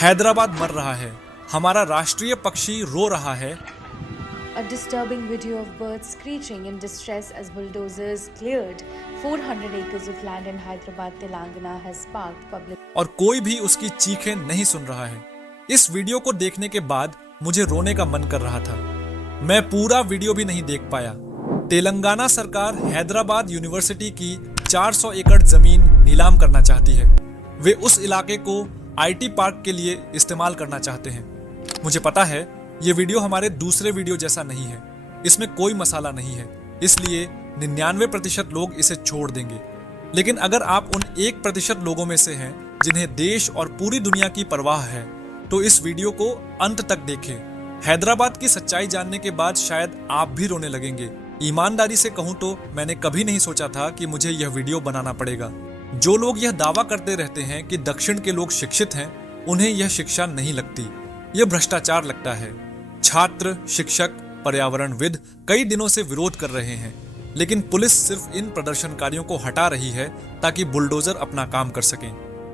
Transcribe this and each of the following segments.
हैदराबाद मर रहा है, हमारा राष्ट्रीय पक्षी रो रहा है। A disturbing video of birds screeching in distress as bulldozers cleared 400 acres of land in Hyderabad, Telangana has sparked public. और कोई भी उसकी चीखें नहीं सुन रहा है। इस वीडियो को देखने के बाद मुझे रोने का मन कर रहा था। मैं पूरा वीडियो भी नहीं देख पाया। तेलंगाना सरकार हैदराबाद यूनिवर्सिटी की 400 एकड़ जमीन नीलाम करना चाहती है। वे उस इलाके को आईटी पार्क के लिए इस्तेमाल करना चाहते हैं। मुझे पता है ये वीडियो हमारे दूसरे वीडियो जैसा नहीं है, इसमें कोई मसाला नहीं है, इसलिए 99% लोग इसे छोड़ देंगे। लेकिन अगर आप उन 1% लोगों में से हैं जिन्हें देश और पूरी दुनिया की परवाह है, तो इस वीडियो को अंत तक देखें। हैदराबाद की सच्चाई जानने के बाद शायद आप भी रोने लगेंगे। ईमानदारी से कहूं तो मैंने कभी नहीं सोचा था कि मुझे यह वीडियो बनाना पड़ेगा। जो लोग यह दावा करते रहते हैं कि दक्षिण के लोग शिक्षित हैं, उन्हें यह शिक्षा नहीं लगती, यह भ्रष्टाचार लगता है। छात्र, शिक्षक, पर्यावरणविद कई दिनों से विरोध कर रहे हैं, लेकिन पुलिस सिर्फ इन प्रदर्शनकारियों को हटा रही है ताकि बुलडोजर अपना काम कर सकें।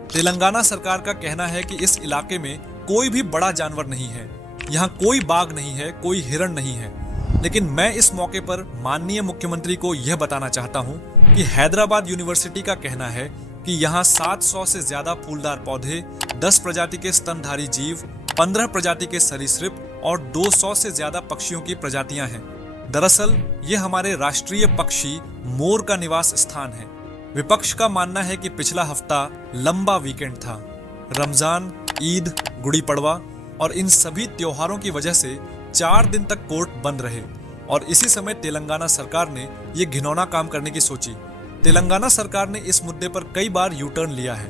तेलंगाना सरकार का कहना है कि इस इलाके में कोई भी बड़ा जानवर नहीं है, यहाँ कोई बाघ नहीं है, कोई हिरण नहीं है। लेकिन मैं इस मौके पर माननीय मुख्यमंत्री को यह बताना चाहता हूँ कि हैदराबाद यूनिवर्सिटी का कहना है कि यहाँ 700 से ज्यादा फूलदार पौधे, 10 प्रजाति के स्तनधारी जीव, 15 प्रजाति के सरीसृप और 200 से ज्यादा पक्षियों की प्रजातियां हैं। दरअसल ये हमारे राष्ट्रीय पक्षी मोर का निवास स्थान है। विपक्ष का मानना है कि पिछला हफ्ता लंबा वीकेंड था। रमजान, ईद, गुड़ी पड़वा और इन सभी त्योहारों की वजह से 4 दिन तक कोर्ट बंद रहे और इसी समय तेलंगाना सरकार ने ये घिनौना काम करने की सोची। तेलंगाना सरकार ने इस मुद्दे पर कई बार यू टर्न लिया है।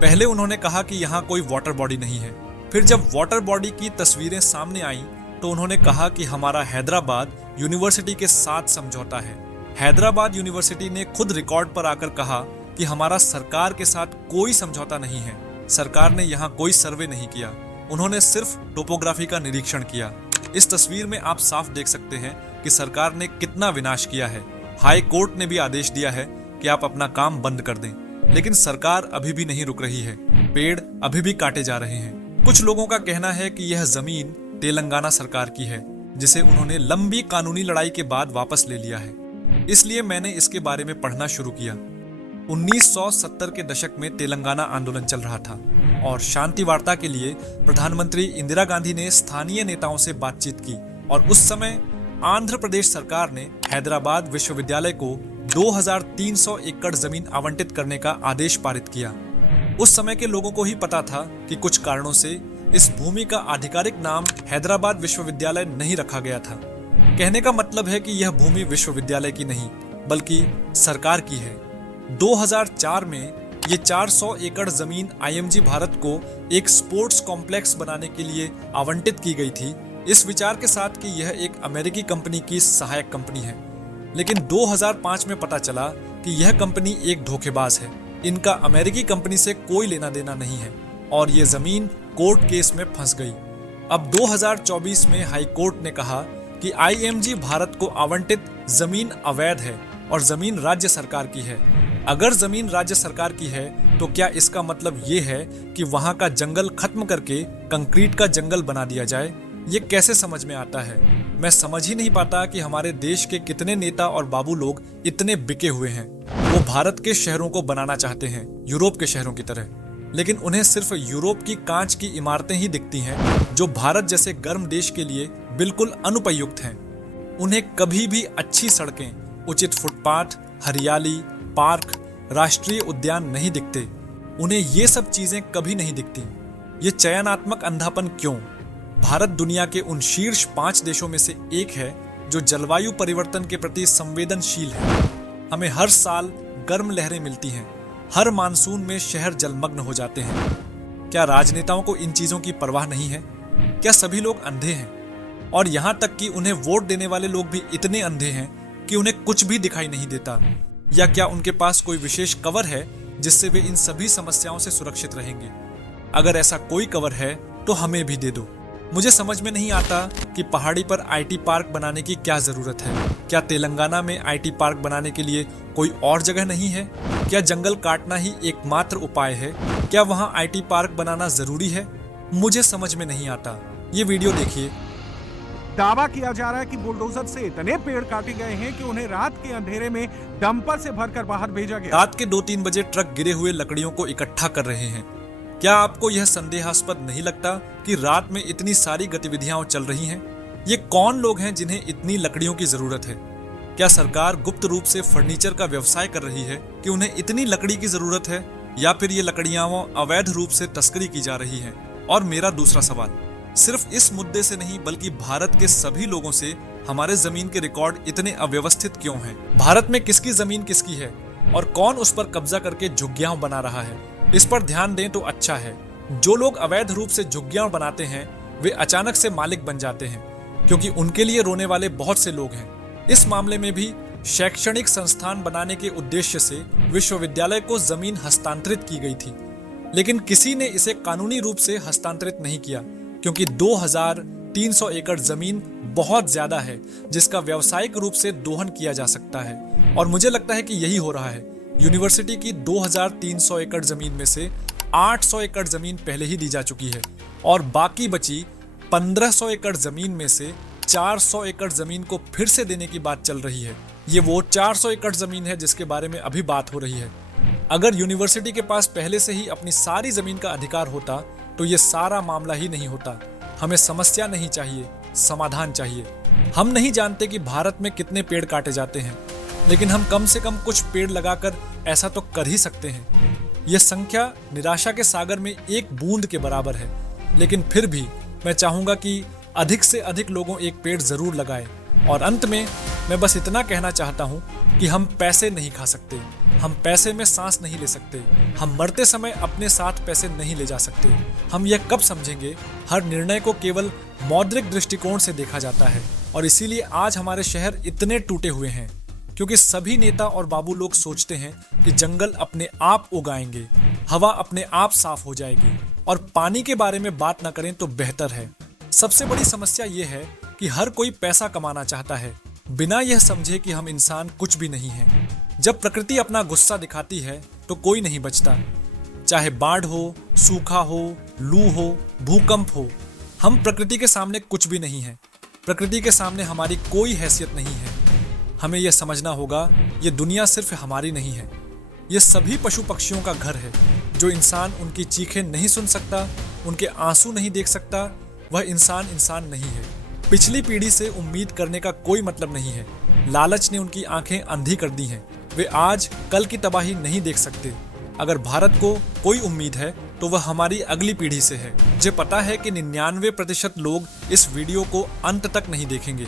पहले उन्होंने कहा कि यहाँ कोई वाटर बॉडी नहीं है, फिर जब वाटर बॉडी की तस्वीरें सामने आईं तो उन्होंने कहा कि हमारा हैदराबाद यूनिवर्सिटी के साथ समझौता है। हैदराबाद यूनिवर्सिटी ने खुद रिकॉर्ड पर आकर कहा कि हमारा सरकार के साथ कोई समझौता नहीं है। सरकार ने यहाँ कोई सर्वे नहीं किया, उन्होंने सिर्फ टोपोग्राफी का निरीक्षण किया। इस तस्वीर में आप साफ देख सकते हैं कि सरकार ने कितना विनाश किया है। हाई कोर्ट ने भी आदेश दिया है कि आप अपना काम बंद कर दें, लेकिन सरकार अभी भी नहीं रुक रही है। पेड़ अभी भी काटे जा रहे हैं। कुछ लोगों का कहना है कि यह जमीन तेलंगाना सरकार की है, जिसे उन्होंने लंबी कानूनी लड़ाई के बाद वापस ले लिया है। इसलिए मैंने इसके बारे में पढ़ना शुरू किया। 1970 के दशक में तेलंगाना आंदोलन चल रहा था और शांति वार्ता के लिए प्रधानमंत्री इंदिरा गांधी ने स्थानीय नेताओं से बातचीत की और उस समय आंध्र प्रदेश सरकार ने हैदराबाद विश्वविद्यालय को 2300 एकड़ जमीन आवंटित करने का आदेश पारित किया। उस समय के लोगों को ही पता था कि कुछ कारणों से इस भूमि का आधिकारिक नाम हैदराबाद विश्वविद्यालय नहीं रखा गया था। कहने का मतलब है कि यह भूमि विश्वविद्यालय की नहीं बल्कि सरकार की है। 2004 में ये 400 एकड़ जमीन आईएमजी भारत को एक स्पोर्ट्स कॉम्प्लेक्स बनाने के लिए आवंटित की गई थी, इस विचार के साथ कि यह एक अमेरिकी कंपनी की सहायक कंपनी है। लेकिन 2005 में पता चला कि यह कंपनी एक धोखेबाज है, इनका अमेरिकी कंपनी से कोई लेना देना नहीं है और ये जमीन कोर्ट केस में फंस गई। अब 2024 में हाई कोर्ट ने कहा कि आईएमजी भारत को आवंटित जमीन अवैध है और जमीन राज्य सरकार की है। अगर जमीन राज्य सरकार की है तो क्या इसका मतलब ये है कि वहां का जंगल खत्म करके कंक्रीट का जंगल बना दिया जाए? ये कैसे समझ में आता है? मैं समझ ही नहीं पाता कि हमारे देश के कितने नेता और बाबू लोग इतने बिके हुए हैं। वो भारत के शहरों को बनाना चाहते हैं यूरोप के शहरों की तरह, लेकिन उन्हें सिर्फ यूरोप की कांच की इमारतें ही दिखती हैं जो भारत जैसे गर्म देश के लिए बिल्कुल अनुपयुक्त हैं। उन्हें कभी भी अच्छी सड़कें, उचित फुटपाथ, हरियाली, पार्क, राष्ट्रीय उद्यान नहीं दिखते। उन्हें ये सब चीजें कभी नहीं दिखती। ये चयनात्मक अंधापन क्यों? भारत दुनिया के उन शीर्ष 5 देशों में से एक है जो जलवायु परिवर्तन के प्रति संवेदनशील है। हमें हर साल गर्म लहरें मिलती हैं, हर मानसून में शहर जलमग्न हो जाते हैं। क्या राजनेताओं को इन चीजों की परवाह नहीं है? क्या सभी लोग अंधे हैं? और यहाँ तक कि उन्हें वोट देने वाले लोग भी इतने अंधे हैं कि उन्हें कुछ भी दिखाई नहीं देता? या क्या उनके पास कोई विशेष कवर है जिससे वे इन सभी समस्याओं से सुरक्षित रहेंगे? अगर ऐसा कोई कवर है तो हमें भी दे दो। मुझे समझ में नहीं आता कि पहाड़ी पर आईटी पार्क बनाने की क्या जरूरत है। क्या तेलंगाना में आईटी पार्क बनाने के लिए कोई और जगह नहीं है? क्या जंगल काटना ही एकमात्र उपाय है? क्या वहां आईटी पार्क बनाना जरूरी है? मुझे समझ में नहीं आता। ये वीडियो देखिए। दावा किया जा रहा है कि बुलडोजर से इतने पेड़ काटे गए हैं कि उन्हें रात के अंधेरे में डंपर से भरकर बाहर भेजा गया। रात के 2-3 बजे ट्रक गिरे हुए लकड़ियों को इकट्ठा कर रहे हैं। क्या आपको यह संदेहास्पद नहीं लगता कि रात में इतनी सारी गतिविधियां चल रही हैं? ये कौन लोग हैं जिन्हें इतनी लकड़ियों की जरूरत है? क्या सरकार गुप्त रूप से फर्नीचर का व्यवसाय कर रही है कि उन्हें इतनी लकड़ी की जरूरत है, या फिर ये लकड़ियां अवैध रूप से तस्करी की जा रही है? और मेरा दूसरा सवाल, सिर्फ इस मुद्दे से नहीं बल्कि भारत के सभी लोगों से हमारे जमीन के रिकॉर्ड इतने अव्यवस्थित क्यों हैं? भारत में किसकी जमीन किसकी है और कौन उस पर कब्जा करके झुग्गियां बना रहा है? इस पर ध्यान दें तो अच्छा है। जो लोग अवैध रूप से झुग्गियां बनाते हैं वे अचानक से मालिक बन जाते हैं, क्योंकि उनके लिए रोने वाले बहुत से लोग हैं। इस मामले में भी शैक्षणिक संस्थान बनाने के उद्देश्य से विश्वविद्यालय को जमीन हस्तांतरित की गई थी, लेकिन किसी ने इसे कानूनी रूप से हस्तांतरित नहीं किया, क्योंकि 2300 एकड़ जमीन बहुत ज्यादा है जिसका व्यावसायिक रूप से दोहन किया जा सकता है। और मुझे लगता है कि यही हो रहा है। यूनिवर्सिटी की 2300 एकड़ जमीन में से 800 एकड़ जमीन पहले ही दी जा चुकी है और बाकी बची 1500 एकड़ जमीन में से 400 एकड़ जमीन को फिर से देने की बात चल रही है। ये वो 400 एकड़ जमीन है जिसके बारे में अभी बात हो रही है। अगर यूनिवर्सिटी के पास पहले से ही अपनी सारी जमीन का अधिकार होता तो ये सारा मामला ही नहीं होता। हमें समस्या नहीं चाहिए, समाधान चाहिए। हम नहीं जानते कि भारत में कितने पेड़ काटे जाते हैं, लेकिन हम कम से कम कुछ पेड़ लगाकर ऐसा तो कर ही सकते हैं। यह संख्या निराशा के सागर में एक बूंद के बराबर है, लेकिन फिर भी मैं चाहूंगा कि अधिक से अधिक लोगों एक पेड़ जरूर लगाएं। और अंत में मैं बस इतना कहना चाहता हूं कि हम पैसे नहीं खा सकते, हम पैसे में सांस नहीं ले सकते, हम मरते समय अपने साथ पैसे नहीं ले जा सकते। हम यह कब समझेंगे? हर निर्णय को केवल मौद्रिक दृष्टिकोण से देखा जाता है, और इसीलिए आज हमारे शहर इतने टूटे हुए हैं, क्योंकि सभी नेता और बाबू लोग सोचते हैं कि जंगल अपने आप उगाएंगे, हवा अपने आप साफ हो जाएगी, और पानी के बारे में बात न करें तो बेहतर है। सबसे बड़ी समस्या यह है कि हर कोई पैसा कमाना चाहता है, बिना यह समझे कि हम इंसान कुछ भी नहीं हैं। जब प्रकृति अपना गुस्सा दिखाती है तो कोई नहीं बचता, चाहे बाढ़ हो, सूखा हो, लू हो, भूकंप हो। हम प्रकृति के सामने कुछ भी नहीं है। प्रकृति के सामने हमारी कोई हैसियत नहीं है। हमें यह समझना होगा, ये दुनिया सिर्फ हमारी नहीं है, ये सभी पशु पक्षियों का घर है। जो इंसान उनकी चीखें नहीं सुन सकता, उनके आंसू नहीं देख सकता, वह इंसान नहीं है। पिछली पीढ़ी से उम्मीद करने का कोई मतलब नहीं है। लालच ने उनकी आंखें अंधी कर दी हैं। वे आज कल की तबाही नहीं देख सकते। अगर भारत को कोई उम्मीद है तो वह हमारी अगली पीढ़ी से है। मुझे पता है कि 99% लोग इस वीडियो को अंत तक नहीं देखेंगे,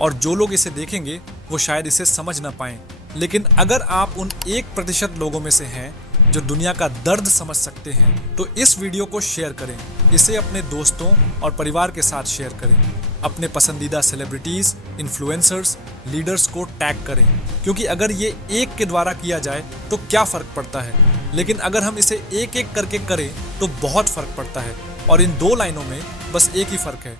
और जो लोग इसे देखेंगे वो शायद इसे समझ ना पाएं। लेकिन अगर आप उन 1% लोगों में से हैं जो दुनिया का दर्द समझ सकते हैं, तो इस वीडियो को शेयर करें। इसे अपने दोस्तों और परिवार के साथ शेयर करें। अपने पसंदीदा सेलिब्रिटीज, इन्फ्लुएंसर्स, लीडर्स को टैग करें, क्योंकि अगर ये एक के द्वारा किया जाए तो क्या फर्क पड़ता है, लेकिन अगर हम इसे एक एक करके करें तो बहुत फर्क पड़ता है। और इन 2 लाइनों में बस एक ही फर्क है,